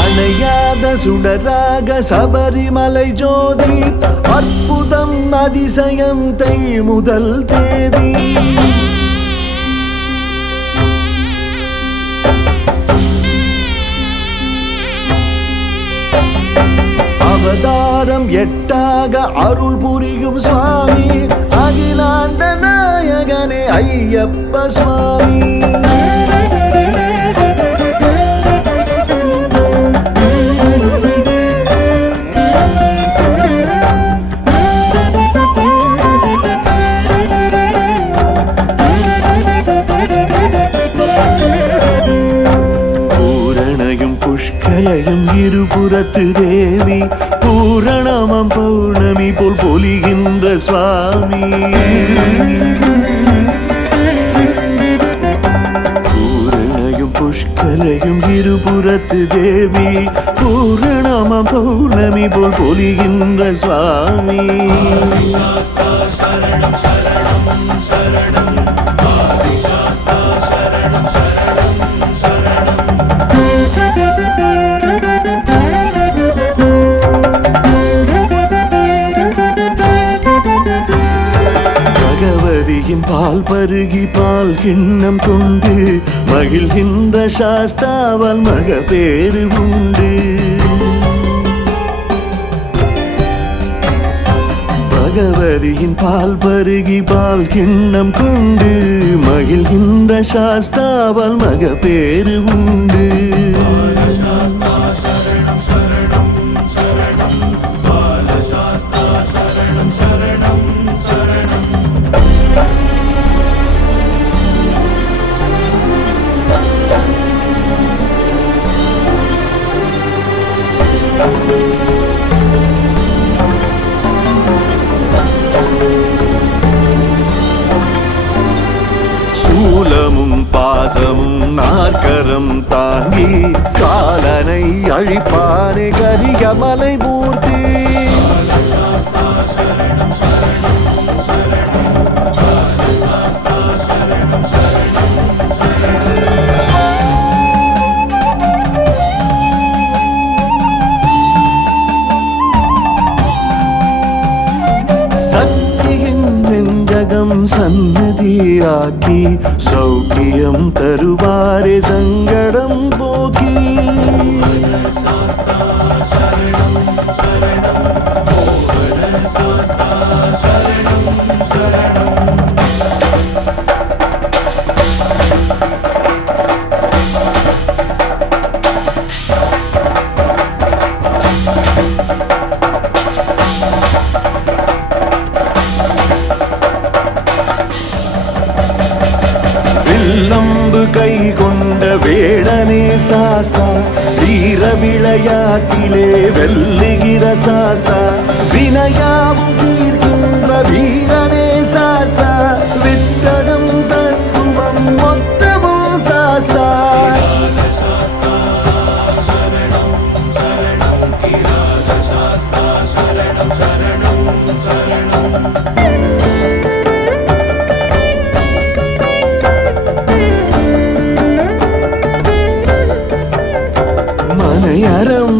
அணையாத சுடராக சபரிமலை ஜோதி அற்புதம் அதிசயம் தை முதல் தேதி. அவதாரம் எட்டாக அருள் புரியும் சுவாமி அகிலாண்ட நாயகனே ஐயப்ப சுவாமி. இருபுறத்து தேவி பூரணமம் பௌர்ணமி போல் பொலிகின்ற சுவாமி. பூரணயும் புஷ்கலையும் இருபுறத்து தேவி பூரணம பௌர்ணமி போல் பொலிகின்ற சுவாமி. பகவதியின் பால் பருகி பால் கிண்ணம் கொண்டு மகிழ்கின்ற சாஸ்தாவால் மக பேரு உண்டு. பகவதியின் பால் பருகி பால் கிண்ணம் கொண்டு மகிழ்கின்ற சாஸ்தாவால் மக பேரு உண்டு. காலனை அழிப்பானே கரிய மலை மூ സന്നദ്ധിയാക്കി സൗഖ്യം തരുവാരെ സങ്കടം പോക്കി கை கொண்ட வேடனே சாஸ்தா வீர விளையாட்டிலே வெல்லுகிற சாஸ்தா. வினையாவும் தீர்க்கின்ற வீரனே சாஸ்தா வித்தகம் தத்துவம் மொத்தமும் சாஸ்தா சரணம் சரணம் சரணம் சரணம். மனையறம்